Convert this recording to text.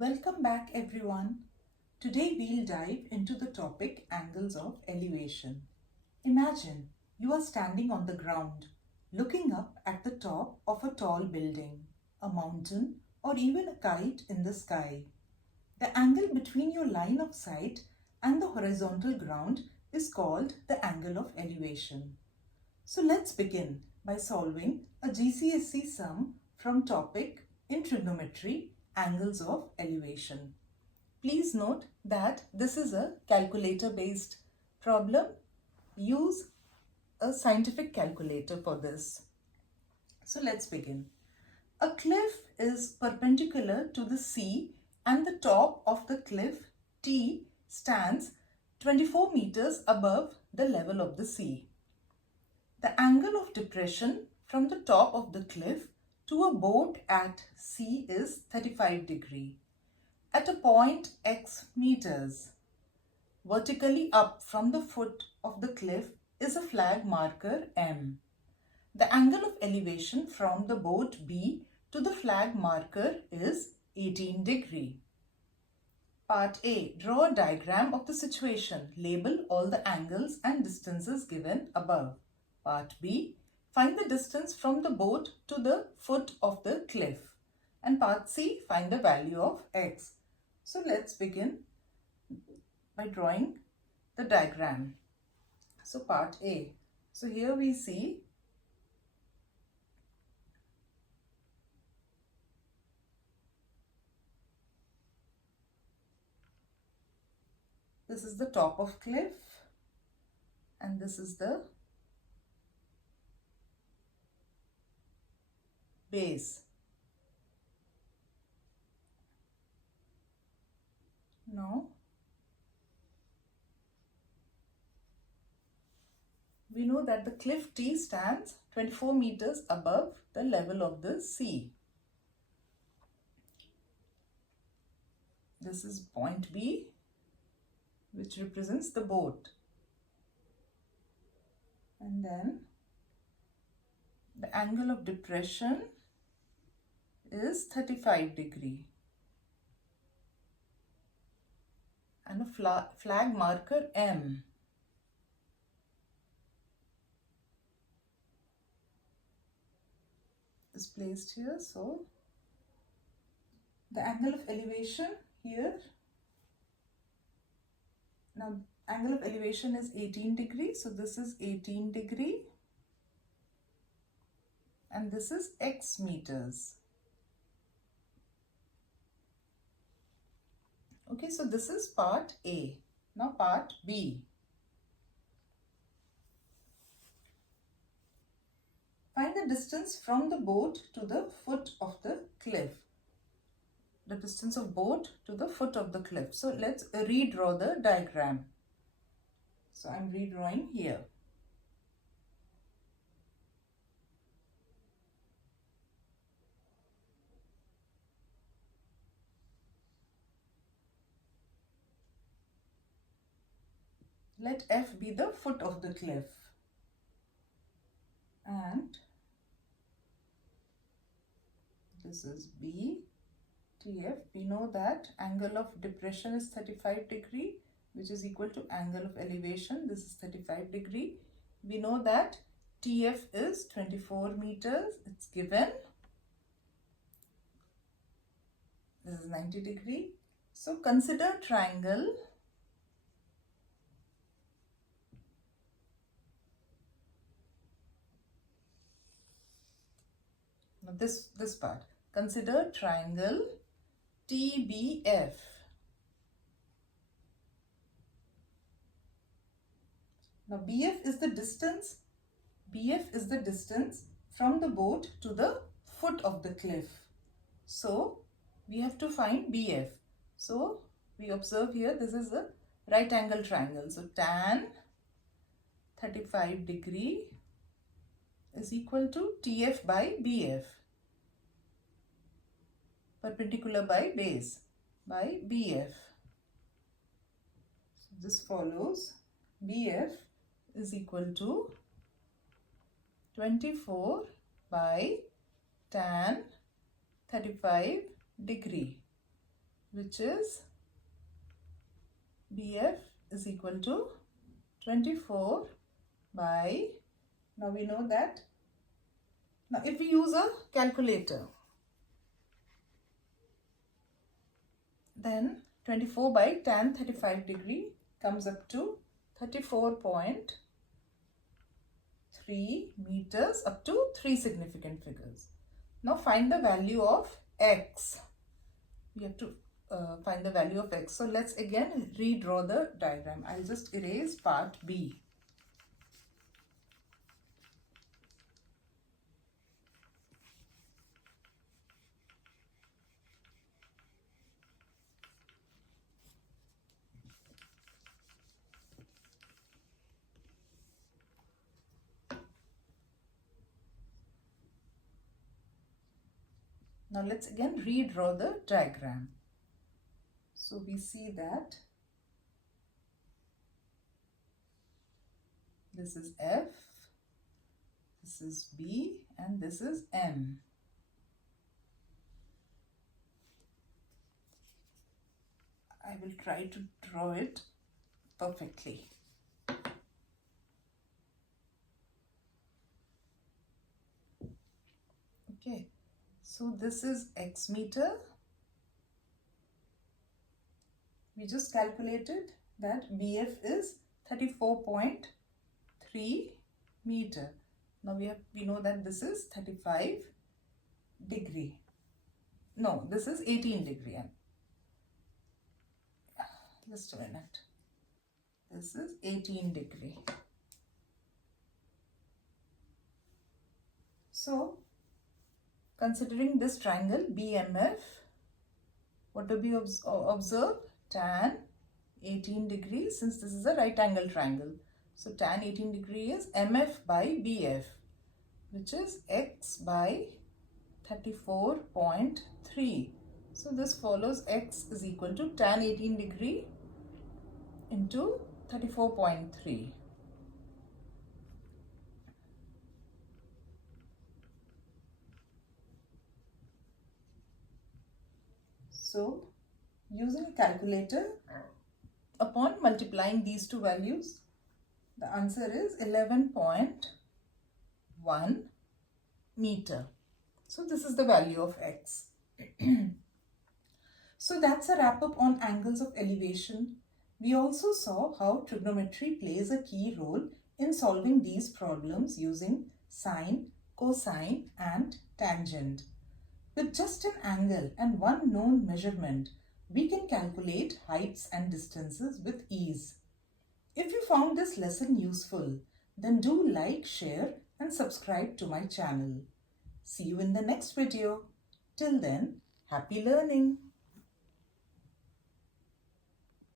Welcome back everyone. Today we'll dive into the topic angles of elevation. Imagine you are standing on the ground, looking up at the top of a tall building, a mountain, or even a kite in the sky. The angle between your line of sight and the horizontal ground is called the angle of elevation. So let's begin by solving a GCSE sum from topic in trigonometry angles of elevation. Please note that this is a calculator based problem. Use a scientific calculator for this. So let's begin. A cliff is perpendicular to the sea and the top of the cliff T stands 24 meters above the level of the sea. The angle of depression from the top of the cliff to a boat at sea is 35 degree. At a point x meters, vertically up from the foot of the cliff is a flag marker M. The angle of elevation from the boat B to the flag marker is 18 degree. Part A. Draw a diagram of the situation. Label all the angles and distances given above. Part B. Find the distance from the boat to the foot of the cliff. And part C. Find the value of x. So let's begin by drawing the diagram. So part A. So here we see this is the top of cliff and this is the base. Now we know that the cliff T stands 24 meters above the level of the sea. This is point B, which represents the boat. And then the angle of depression is 35 degree. And a flag marker M. Is placed here. So the angle of elevation here, now angle of elevation is 18 degree. So this is 18 degree and this is x meters. Okay, so this is part A. Now part B. Find the distance from the boat to the foot of the cliff. The distance of boat to the foot of the cliff. So let's redraw the diagram. So I'm redrawing here. Let F be the foot of the cliff. And this is B, TF. We know that angle of depression is 35 degree, which is equal to angle of elevation. This is 35 degree. We know that TF is 24 meters. It's given. This is 90 degree. So consider triangle. Now this part. Consider triangle TBF. Now BF is the distance. BF is the distance from the boat to the foot of the cliff. So we have to find BF. So we observe here this is a right angle triangle. So tan 35 degree is equal to TF by BF. Perpendicular by base by BF. So this follows BF is equal to 24 by tan 35 degree. which is BF is equal to 24 by, now we know that, now if we use a calculator, then 24 by tan 35 degree comes up to 34.3 meters up to 3 significant figures. Now find the value of x. We have to find the value of x. So let's again redraw the diagram. I'll just erase part B. Now let's again redraw the diagram. So we see that this is F, this is B, and this is M. I will try to draw it perfectly. Okay, so this is x meter. We just calculated that BF is 34.3 meter. Now we know that this is 35 degree. No, this is 18 degree. Just a minute. This is 18 degree. So, considering this triangle BMF, what do we observe? Tan 18 degrees, since this is a right angle triangle. So, tan 18 degree is MF by BF, which is x by 34.3. So, this follows x is equal to tan 18 degree into 34.3. So, using a calculator, upon multiplying these two values, the answer is 11.1 meter. So, this is the value of x. So, that's a wrap up on angles of elevation. We also saw how trigonometry plays a key role in solving these problems using sine, cosine, and tangent. With just an angle and one known measurement, we can calculate heights and distances with ease. If you found this lesson useful, then do like, share, and subscribe to my channel. See you in the next video. Till then, happy learning!